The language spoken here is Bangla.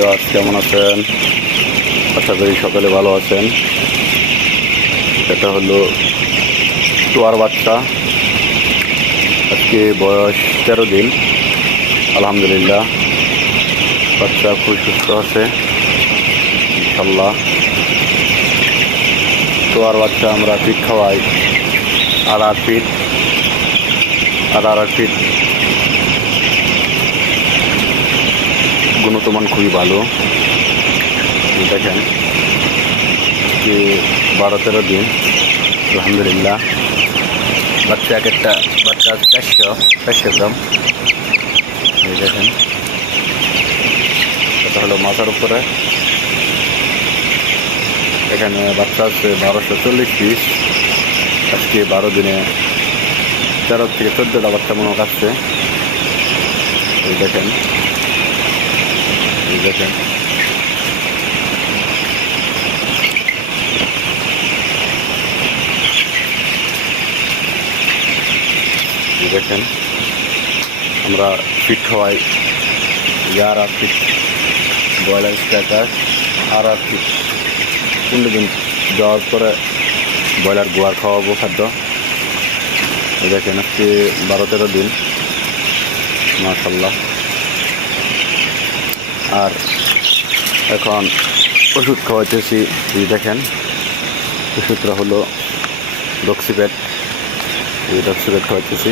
ভিউয়ার্স কেমন আছেন? আশা করি সকলে ভালো আছেন। এটা হলো টুয়ার বাচ্চা। আজকে বয়স 13 দিন। আলহামদুলিল্লাহ বাচ্চা খুব সুস্থ আছে ইনশাল্লাহ। টুয়ার বাচ্চা আমরা ফিট খাওয়াই আড়ার ফিট গুণগত মান খুবই ভালো। দেখেন যে 12-13 দিন আলহামদুলিল্লাহ। বাচ্চা এক একটা বাচ্চা 400 গ্রাম। এই দেখেন এটা হলো মাথার উপরে। এখানে বাচ্চা আছে 1240 পিস। আজকে 12 দিনে 13 থেকে 14টা বাচ্চা মনে আসছে। এই দেখেন দেখেন আমরা ফিট খাওয়াই আর ফিট ব্রয়লার স্ট্যাটার আর ফিট 15 দিন যাওয়ার পরে ব্রয়লার গোয়ার খাওয়াবো খাদ্য। দেখেন আজকে 12-13 দিন মাশাআল্লাহ। আর এখন ওষুধ খাওয়াইতেছি। দেখেন ওষুধটা হলো ডক্সিপেট। এই ডক্সিপেট খাওয়াইতেছি।